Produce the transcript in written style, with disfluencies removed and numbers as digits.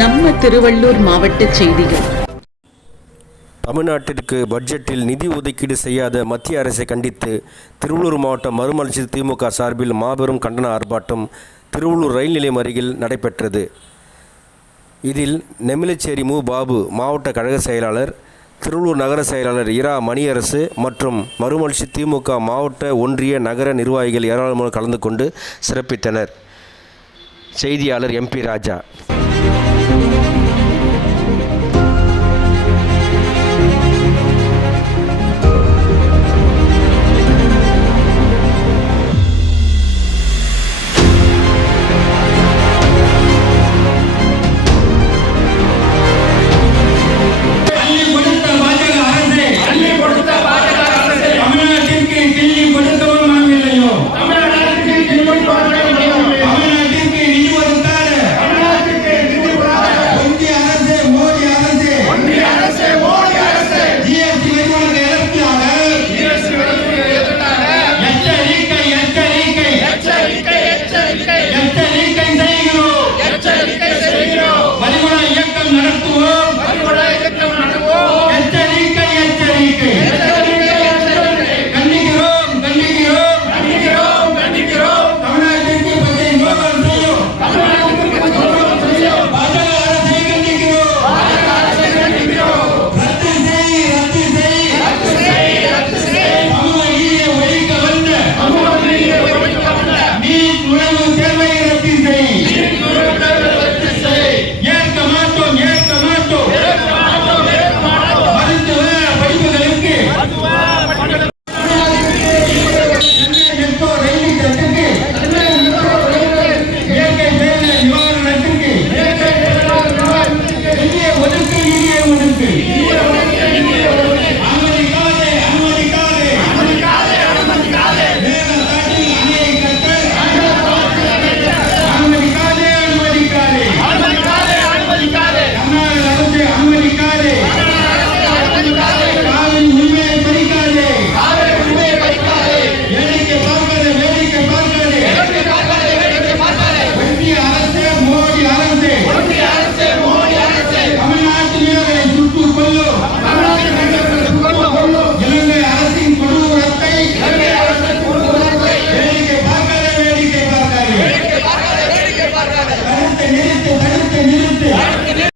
நம்ம திருவள்ளூர் மாவட்ட செய்திகள். தமிழ்நாட்டிற்கு பட்ஜெட்டில் நிதி ஒதுக்கீடு செய்யாத மத்திய அரசை கண்டித்து திருவள்ளூர் மாவட்டம் மறுமலர்ச்சி திமுக சார்பில் மாபெரும் கண்டன ஆர்ப்பாட்டம் திருவள்ளூர் ரயில் நிலையம் அருகில் நடைபெற்றது. இதில் நெமிலச்சேரி மு. பாபு மாவட்ட கழக செயலாளர், திருவள்ளூர் நகர செயலாளர் இரா மணியரசு மற்றும் மறுமலர்ச்சி திமுக மாவட்ட, ஒன்றிய, நகர நிர்வாகிகள் ஏராளமாக கலந்து கொண்டு சிறப்பித்தனர். செய்தியாளர் MP ராஜா.